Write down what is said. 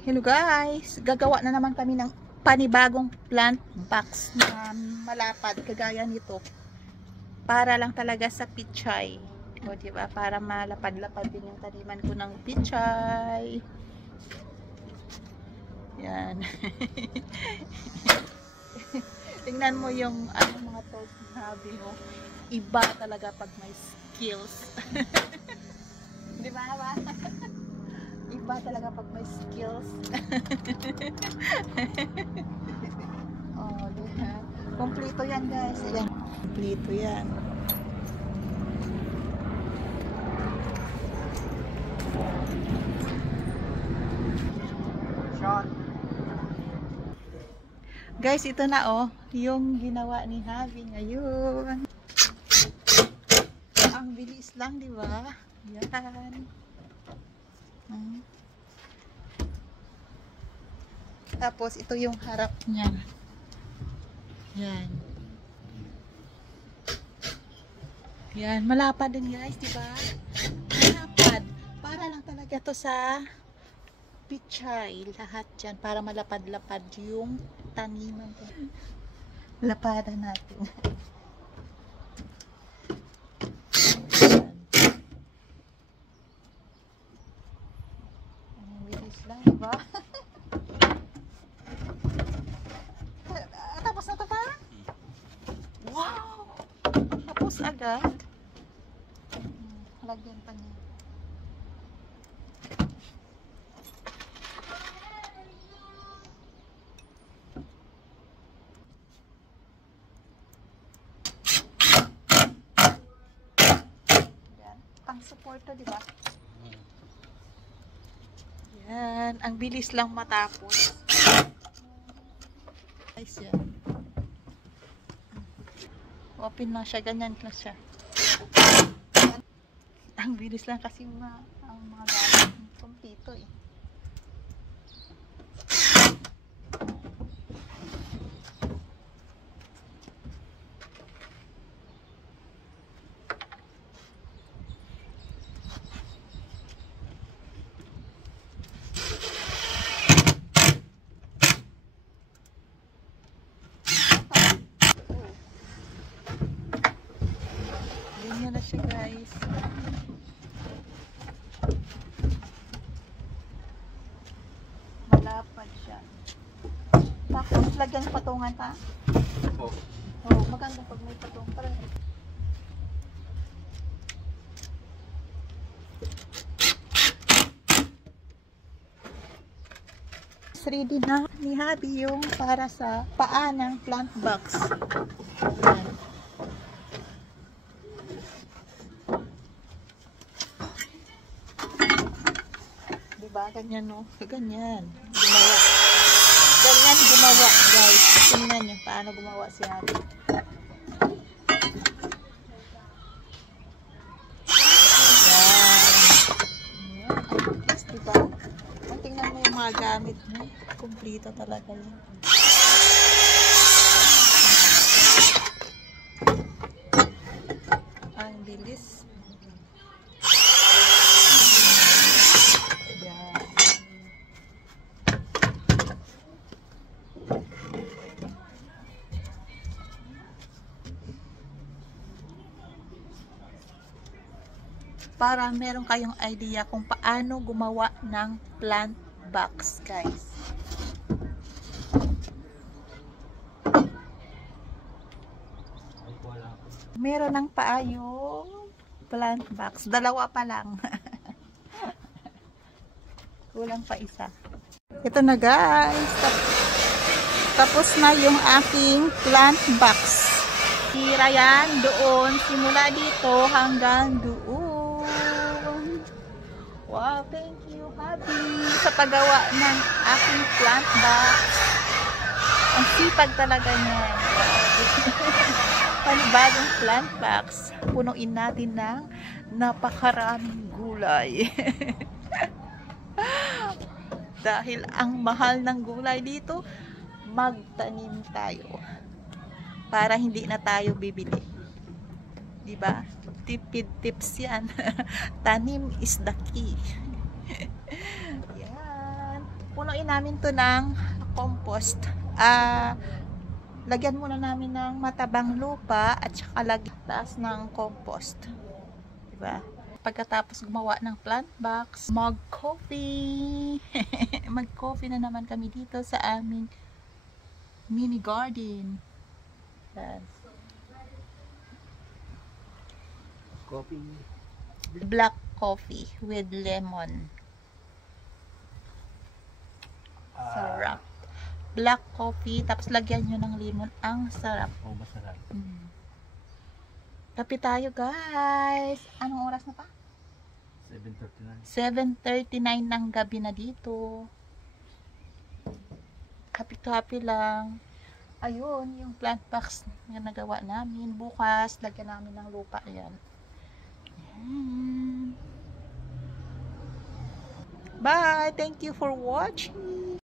Hello guys, gagawa na naman kami ng panibagong plant box na malapad kagaya nito. Para lang talaga sa pichay. O diba? Para malapad-lapad din yung taniman ko ng pichay. Yan. Tingnan mo yung mga tools na habi mo. Iba talaga pag may skills. Di ba? Iba talaga pag may skills. Oh, diba? Kompleto yan guys. Ayan. Kompleto yan. Guys, ito na oh, yung ginawa ni Javi ngayon. Ang bilis lang, di ba? Yan. Tapos ito yung harap niya. Yan. Yan, malapad din guys, di ba? Malapad. Para lang talaga to sa pichay. Lahat dyan. Para malapad-lapad yung taniman ko. Lapadan natin. Ang bilis lang, di ba? Tapos na to pa? Wow! Tapos agad. Lagyan pa niya. Yan. Pang-support to, di ba? Yan. Ang bilis lang matapos. Guys, yan. Open na siya. Ganyan lang siya. Ang bilis lang kasi ang mga gamit kompleto eh. Ganyan na siya guys. Malapad siya. Tapos lagyan patungan pa. Oh, maganda pag may patong pa rin. Ready na ni Habi yung para sa paa ng plant box. Yan. Diba? Ganyan no? Ganyan. Gumawa. Ganyan gumawa guys. Tingnan nyo paano gumawa si Habi. Diba? Tingnan mo yung mga gamit mo. Kumplito talaga yun. Ang bilis. Yan. Para meron kayong idea kung paano gumawa ng plant box guys. Meron ng paa yung plant box. Dalawa pa lang. Kulang pa isa. Ito na guys. Tapos na yung aking plant box. Tira yan doon. Simula dito hanggang doon. Wow, thank you Habi sa paggawa ng aking plant box. Ang sipag talaga niya. Panibagong plant box. Punuin natin ng napakaraming gulay. Dahil ang mahal ng gulay dito, magtanim tayo. Para hindi na tayo bibili. Diba? Tipid tips yan. Tanim is the key. Yan. Pupunuin namin to ng compost. Lagyan muna namin ng matabang lupa at saka lagyan taas ng compost. Diba? Pagkatapos gumawa ng plant box, mag-coffee. Mag-coffee na naman kami dito sa aming mini garden. Yan. Coffee. Black coffee with lemon. Sarap. Black coffee, tapos lagyan nyo ng lemon. Ang sarap. Oh, masarap. Kape tayo, guys. Anong oras na pa? 7:39. 7:39 ng gabi na dito. Kape-kape lang. Ayun, yung plant box na nagawa namin. Bukas, lagyan namin ng lupa. Ayan. Bye! Thank you for watching.